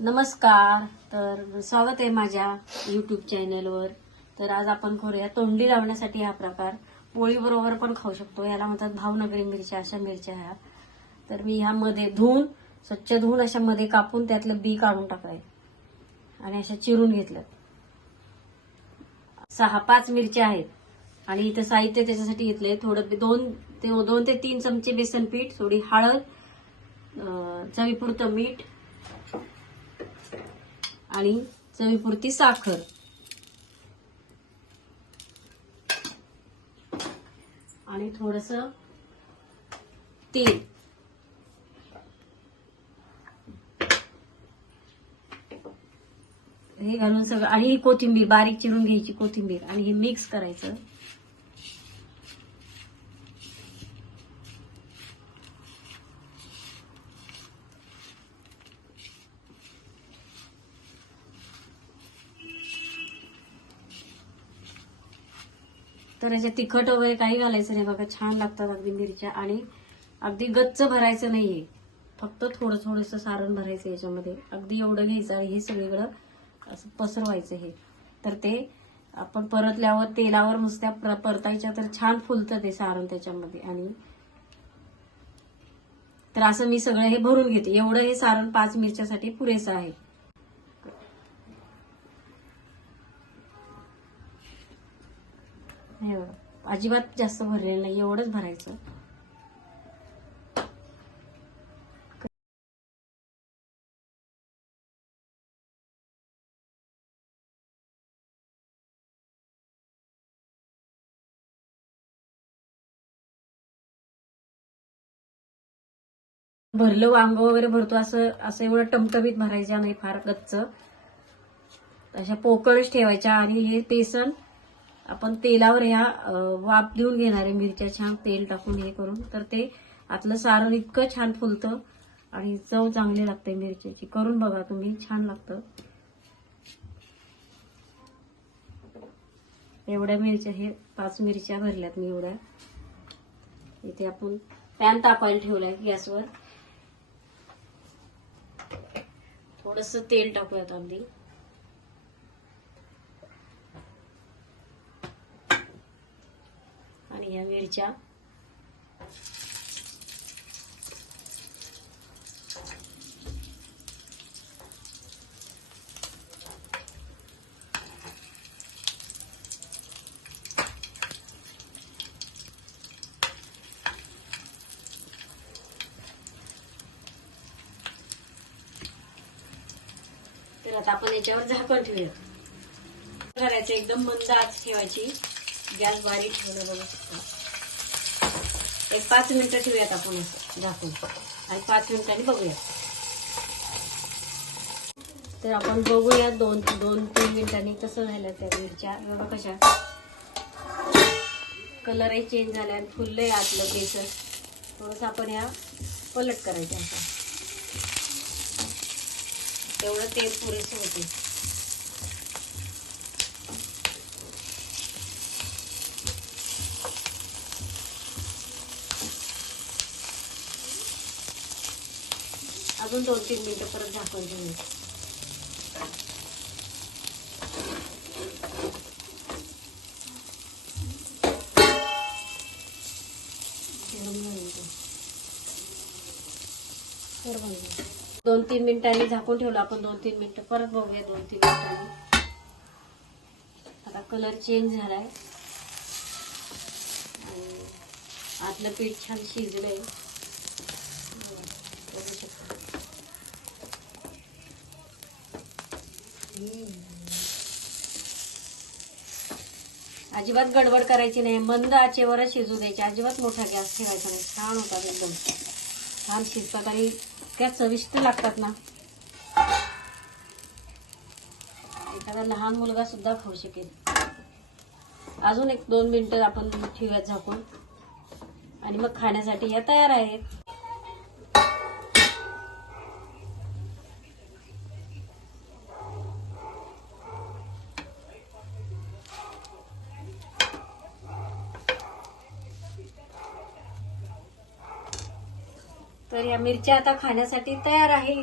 नमस्कार. तर स्वागत आहे माझ्या YouTube चॅनलवर. तर आज आपण करूया तोंडी लावण्यासाठी हा प्रकार. पोळी बरोबर पण खाऊ शकतो. याला म्हणतात भावनगरी मिरच्या. अशा मिरच्या ह्या. तर मी ह्यामध्ये स्वच्छ धुवून अशा मध्ये कापून त्यातलं बी काढून टाकाय आणि अशा चिरून घेतलं. 6-5 मिरच्या आहेत आणि इथं साहित्य त्याच्यासाठी घेतलंय. थोडं 2 ते 3 चमचे बेसन पीठ, थोडी हळद, चवीपुरतं मीठ आणि चवीपुरती साखर आणि थोडंसं तेल. हे घालून सगळं आणि ही कोथिंबीर बारीक चिरून घ्यायची कोथिंबीर आणि हे मिक्स करायचं. तर याच्यात तिखट वगैरे काही घालायचं नाही बघा. छान लागतात अगदी मिरच्या आणि अगदी गच्च भरायचं नाहीये. फक्त थोडंसं सारण भरायचं याच्यामध्ये. अगदी एवढं घ्यायचं आणि हे सगळीकडं असं पसरवायचं हे. तर ते आपण परतल्यावर तेलावर नुसत्या परतायच्या तर छान फुलतं ते सारण त्याच्यामध्ये. आणि तर असं मी सगळं हे भरून घेते. एवढं हे सारण 5 मिरच्यासाठी पुरेसं आहे. अजिबात जास्त भरलेलं नाही, एवढंच भरायचं. भरलं वांग वगैरे भरतो असं एवढं टमटमीत भरायच्या नाही, फार गच्च. अशा पोकळच ठेवायच्या. आणि हे बेसन आपण तेलावर ह्या वाफ देऊन घेणारे मिरच्या छान तेल टाकून हे करून. तर ते आतलं सारण इतकं छान फुलतं आणि चव चांगली लागते मिरच्याची. करून बघा तुम्ही, छान लागतं. एवढ्या मिरच्या, हे 5 मिरच्या भरल्यात मी एवढ्या. इथे आपण पॅन तापायला ठेवलाय गॅसवर. थोडंसं तेल टाकूयात अगदी. आणि ह्या मिरच्या तर आता आपण याच्यावर झाकण ठेवूया. करायचं एकदम मंद आच ठेवायची. गॅस बारीक ठेवलं बघू शकता. एक 5 मिनिटं ठेवूयात आपण झाकून आणि 5 मिनिटांनी बघूया. तर आपण बघूया 2-3 मिनिटांनी कसं झालं त्या मिरच्या. बघा कशा कलरही चेंज झाला आणि फुललंय आतलं बेसन. थोडंसं आपण ह्या पलट करायचं असं. तेवढं तेल पुरेसं होते. अजून 2-3 मिनिटं परत झाकून घेऊया. तर 2-3 मिनिटांनी झाकून ठेवलं आपण. 2-3 मिनिटं परत बघूया. 2-3 मिनिटांनी आता कलर चेंज झालाय. आतलं पीठ छान शिजलंय. अजिबात गडबड करायची नाही. मंद आचेवरच शिजू द्यायची. अजिबात मोठा गॅस ठेवायचा नाही. छान होतात, एकदम छान शिजतात आणि त्या चविष्ट लागतात ना. एखादा लहान मुलगा सुद्धा खाऊ शकेल. अजून 1-2 मिनिटं आपण ठेवूयात झाकून आणि मग खाण्यासाठी या तयार आहेत. तर या मिरच्या आता खाण्यासाठी तयार आहे.